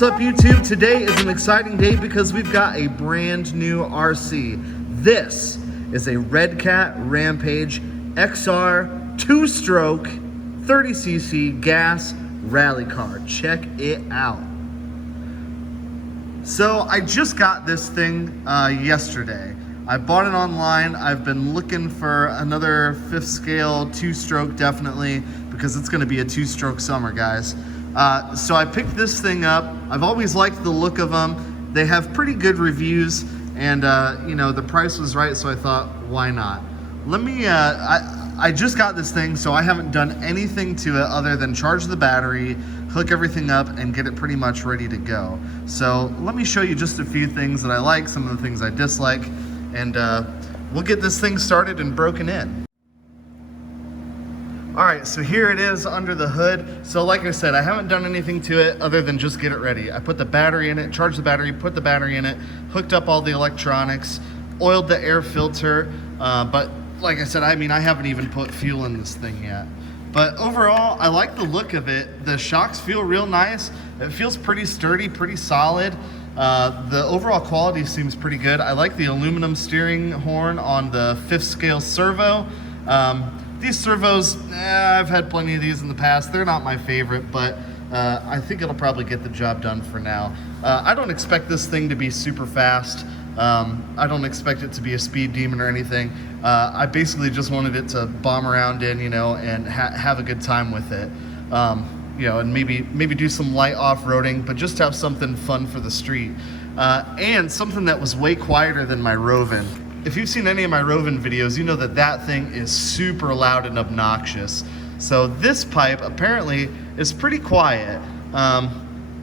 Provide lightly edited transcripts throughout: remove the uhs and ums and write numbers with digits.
What's up, YouTube? Today is an exciting day because we've got a brand new RC. This is a Redcat Rampage XR 2-stroke 30cc gas rally car. Check it out. So I just got this thing yesterday. I bought it online. I've been looking for another 5th scale 2-stroke definitely, because it's going to be a 2-stroke summer, guys. So I picked this thing up. I've always liked the look of them. They have pretty good reviews, and you know, the price was right, so I thought, why not? Let me, I just got this thing, so I haven't done anything to it other than charge the battery, hook everything up, and get it pretty much ready to go. So let me show you just a few things that I like, some of the things I dislike, and we'll get this thing started and broken in. All right, so here it is under the hood. So like I said, I haven't done anything to it other than just get it ready. I put the battery in it, charged the battery, put the battery in it, hooked up all the electronics, oiled the air filter, but like I said, I mean, I haven't even put fuel in this thing yet. But overall, I like the look of it. The shocks feel real nice. It feels pretty sturdy, pretty solid. The overall quality seems pretty good. I like the aluminum steering horn on the 5th scale servo. These servos, I've had plenty of these in the past. They're not my favorite, but I think it'll probably get the job done for now. I don't expect this thing to be super fast. I don't expect it to be a speed demon or anything. I basically just wanted it to bomb around in, you know, and have a good time with it. You know, and maybe do some light off-roading, but just have something fun for the street. And something that was way quieter than my Roven. If you've seen any of my Roven videos, you know that that thing is super loud and obnoxious. So this pipe apparently is pretty quiet.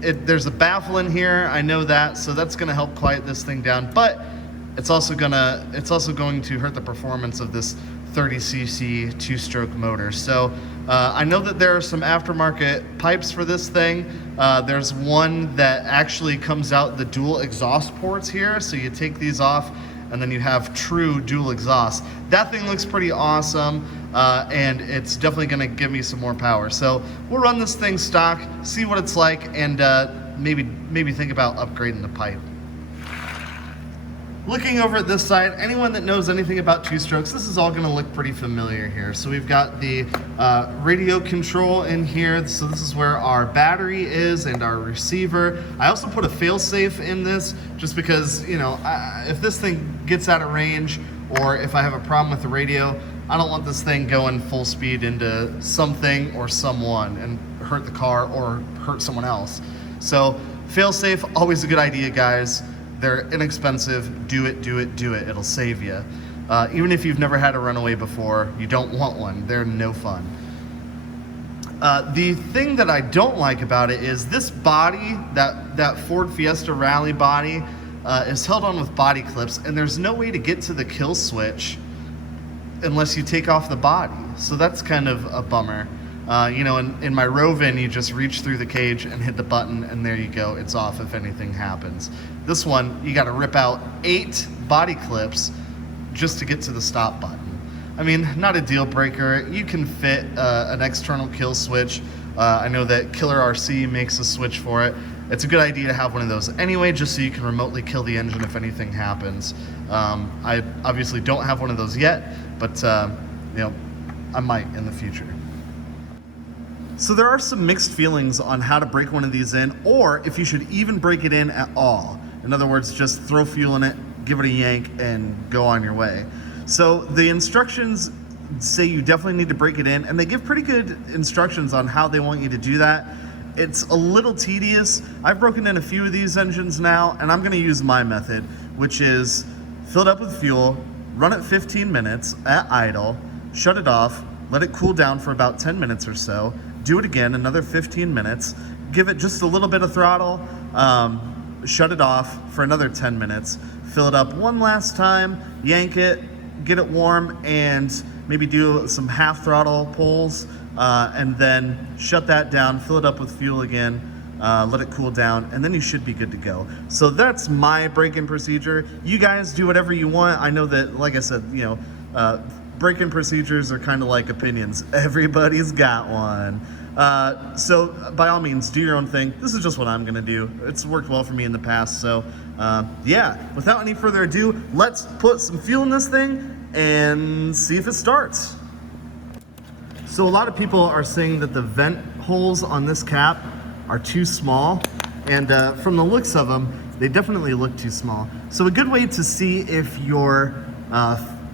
There's a baffle in here, I know that, so that's gonna help quiet this thing down, but it's also going to hurt the performance of this 30cc 2-stroke motor. So I know that there are some aftermarket pipes for this thing. There's one that actually comes out the dual exhaust ports here, so you take these off and then you have true dual exhaust. That thing looks pretty awesome, and it's definitely gonna give me some more power. So we'll run this thing stock, see what it's like, and maybe think about upgrading the pipe. Looking over at this side, anyone that knows anything about 2-strokes, this is all gonna look pretty familiar here. So we've got the radio control in here. So this is where our battery is and our receiver. I also put a fail-safe in this just because, you know, if this thing gets out of range or if I have a problem with the radio, I don't want this thing going full speed into something or someone and hurt the car or hurt someone else. So fail-safe, always a good idea, guys. They're inexpensive. Do it, do it, do it. It'll save you. Even if you've never had a runaway before, you don't want one. They're no fun. The thing that I don't like about it is this body, that Ford Fiesta Rally body, is held on with body clips, and there's no way to get to the kill switch unless you take off the body. So that's kind of a bummer. You know, in my Roven, you just reach through the cage and hit the button, and there you go. It's off if anything happens. This one, you got to rip out 8 body clips just to get to the stop button. I mean, not a deal breaker. You can fit an external kill switch. I know that Killer RC makes a switch for it. It's a good idea to have one of those anyway, just so you can remotely kill the engine if anything happens. I obviously don't have one of those yet, but you know, I might in the future. So there are some mixed feelings on how to break one of these in, or if you should even break it in at all. In other words, just throw fuel in it, give it a yank, and go on your way. So the instructions say you definitely need to break it in, and they give pretty good instructions on how they want you to do that. It's a little tedious. I've broken in a few of these engines now, and I'm gonna use my method, which is fill it up with fuel, run it 15 minutes at idle, shut it off, let it cool down for about 10 minutes or so, do it again, another 15 minutes, give it just a little bit of throttle, shut it off for another 10 minutes, fill it up one last time, yank it, get it warm, and maybe do some half throttle pulls, and then shut that down, fill it up with fuel again, let it cool down, and then you should be good to go. So that's my break-in procedure. You guys do whatever you want. I know that, like I said, you know, break-in procedures are kind of like opinions. Everybody's got one. So by all means, do your own thing. This is just what I'm gonna do. It's worked well for me in the past, so yeah, without any further ado, let's put some fuel in this thing and see if it starts. So a lot of people are saying that the vent holes on this cap are too small, and from the looks of them, they definitely look too small. So a good way to see if your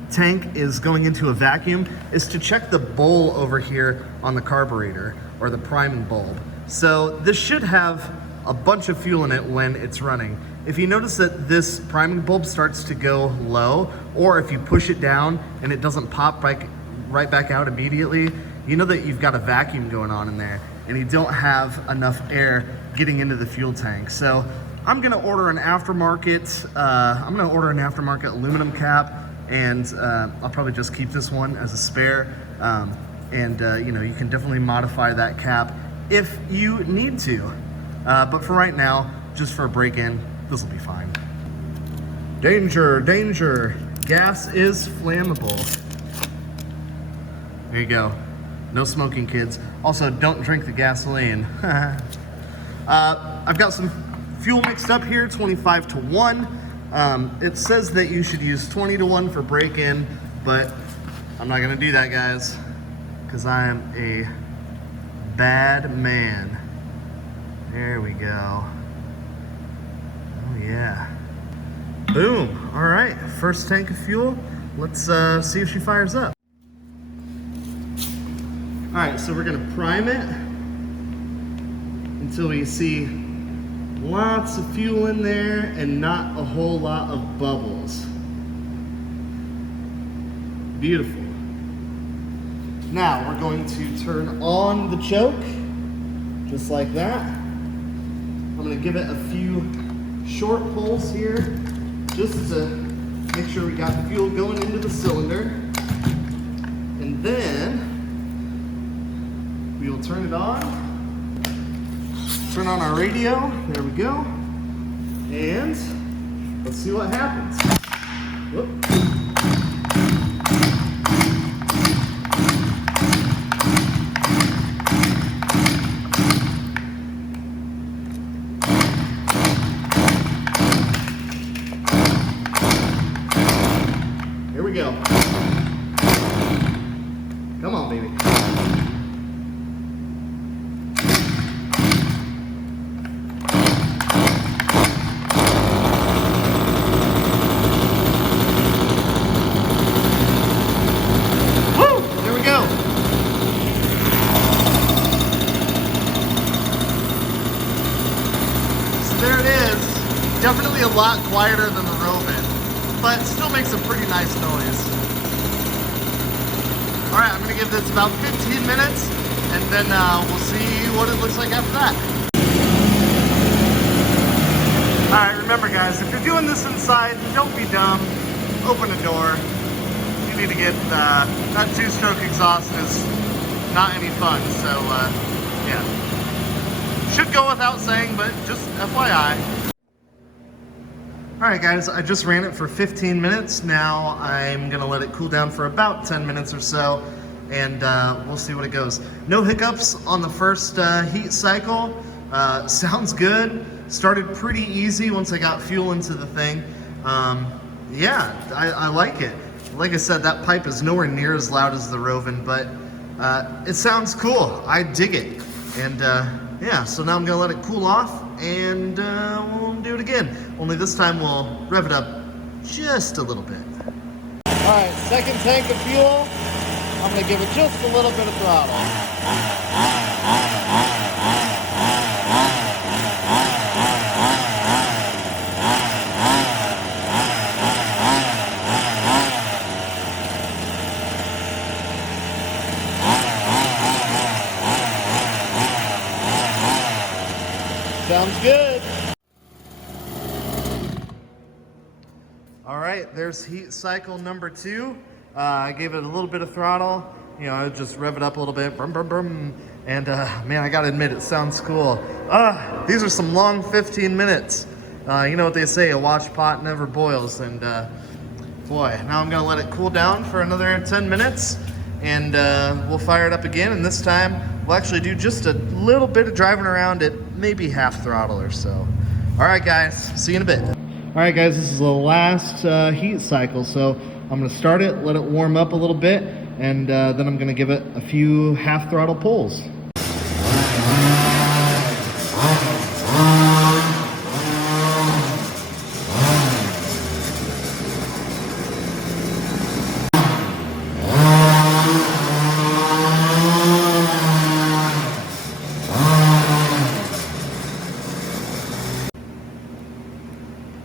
tank is going into a vacuum is to check the bowl over here on the carburetor, or the priming bulb. So this should have a bunch of fuel in it when it's running. If you notice that this priming bulb starts to go low, or if you push it down and it doesn't pop right back out immediately, you know that you've got a vacuum going on in there and you don't have enough air getting into the fuel tank. So I'm gonna order an aftermarket aluminum cap, and I'll probably just keep this one as a spare. You know, you can definitely modify that cap if you need to. But for right now, just for a break-in, this will be fine. Danger, danger. Gas is flammable. There you go. No smoking, kids. Also, don't drink the gasoline. I've got some fuel mixed up here, 25 to 1. It says that you should use 20 to 1 for break-in, but I'm not gonna do that, guys, because I am a bad man. There we go. Oh yeah. Boom. All right, first tank of fuel. Let's see if she fires up. All right, so we're gonna prime it until we see lots of fuel in there and not a whole lot of bubbles. Beautiful. Now we're going to turn on the choke, just like that. I'm gonna give it a few short pulls here, just to make sure we got fuel going into the cylinder. And then we will turn it on. Turn on our radio, there we go. And let's see what happens. Whoop. Here we go. Come on, baby. There it is. Definitely a lot quieter than the Rovan, but still makes a pretty nice noise. All right, I'm gonna give this about 15 minutes, and then we'll see what it looks like after that. All right, remember guys, if you're doing this inside, don't be dumb. Open a door. You need to get, that two-stroke exhaust is not any fun, so yeah. Should go without saying, but just FYI. All right guys, I just ran it for 15 minutes. Now I'm gonna let it cool down for about 10 minutes or so, and we'll see what it goes. No hiccups on the first heat cycle. Sounds good. Started pretty easy once I got fuel into the thing. Yeah, I like it. Like I said, that pipe is nowhere near as loud as the Rovan, but it sounds cool. I dig it. And yeah, so now I'm gonna let it cool off, and we'll do it again. Only this time we'll rev it up just a little bit. All right, second tank of fuel. I'm gonna give it just a little bit of throttle. Sounds good. All right, there's heat cycle number 2. I gave it a little bit of throttle. You know, I just rev it up a little bit. Brum, brum, brum. And man, I gotta admit, it sounds cool. These are some long 15 minutes. You know what they say, a wash pot never boils. And boy, now I'm gonna let it cool down for another 10 minutes. and we'll fire it up again, and this time we'll actually do just a little bit of driving around at maybe half throttle or so. All right, guys, see you in a bit. All right, guys, this is the last heat cycle, so I'm gonna start it, let it warm up a little bit, and then I'm gonna give it a few half throttle pulls.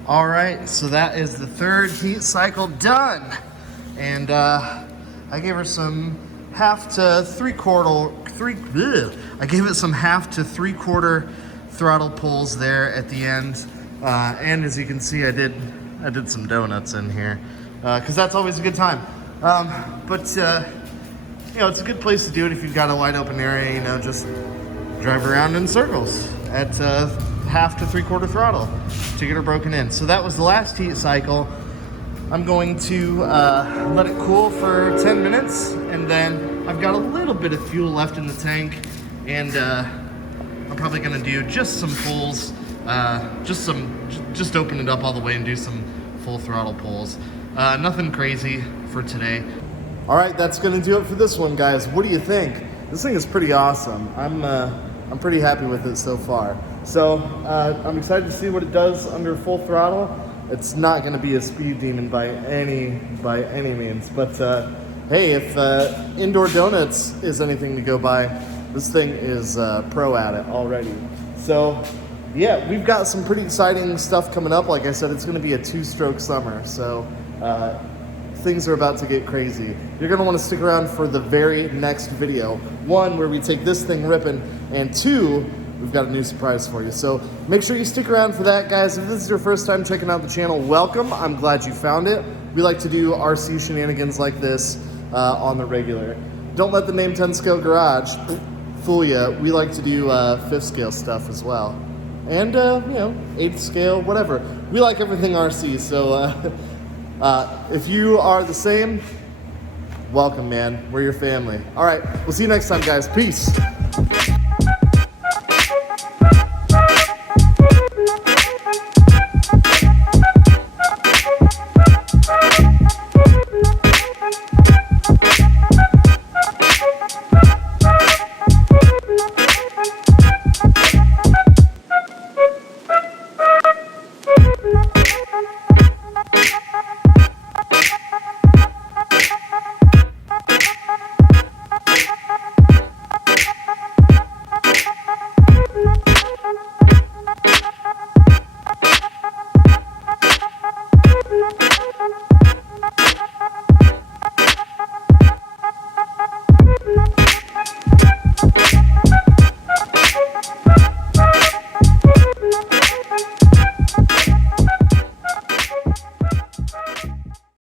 All right, so that is the third heat cycle done. And I gave her some half to three-quarter throttle pulls there at the end. And as you can see, I did some donuts in here, because that's always a good time. But you know, it's a good place to do it if you've got a wide open area, you know, just drive around in circles at half to three-quarter throttle to get her broken in. So that was the last heat cycle. I'm going to let it cool for 10 minutes, and then I've got a little bit of fuel left in the tank, and I'm probably gonna do just some pulls, just open it up all the way and do some full throttle pulls. Nothing crazy for today. All right, that's gonna do it for this one, guys. What do you think? This thing is pretty awesome. I'm pretty happy with it so far. So I'm excited to see what it does under full throttle. It's not going to be a speed demon by any means, but hey, if Indoor Donuts is anything to go by, this thing is pro at it already. So yeah, we've got some pretty exciting stuff coming up. Like I said, it's going to be a two-stroke summer, so things are about to get crazy. You're going to want to stick around for the very next video. One, where we take this thing ripping, and two, we've got a new surprise for you. So make sure you stick around for that, guys. If this is your first time checking out the channel, welcome. I'm glad you found it. We like to do RC shenanigans like this on the regular. Don't let the name 10 scale garage fool you. We like to do 5th scale stuff as well. And, you know, 8th scale, whatever. We like everything RC, so if you are the same, welcome, man. We're your family. All right, we'll see you next time, guys. Peace.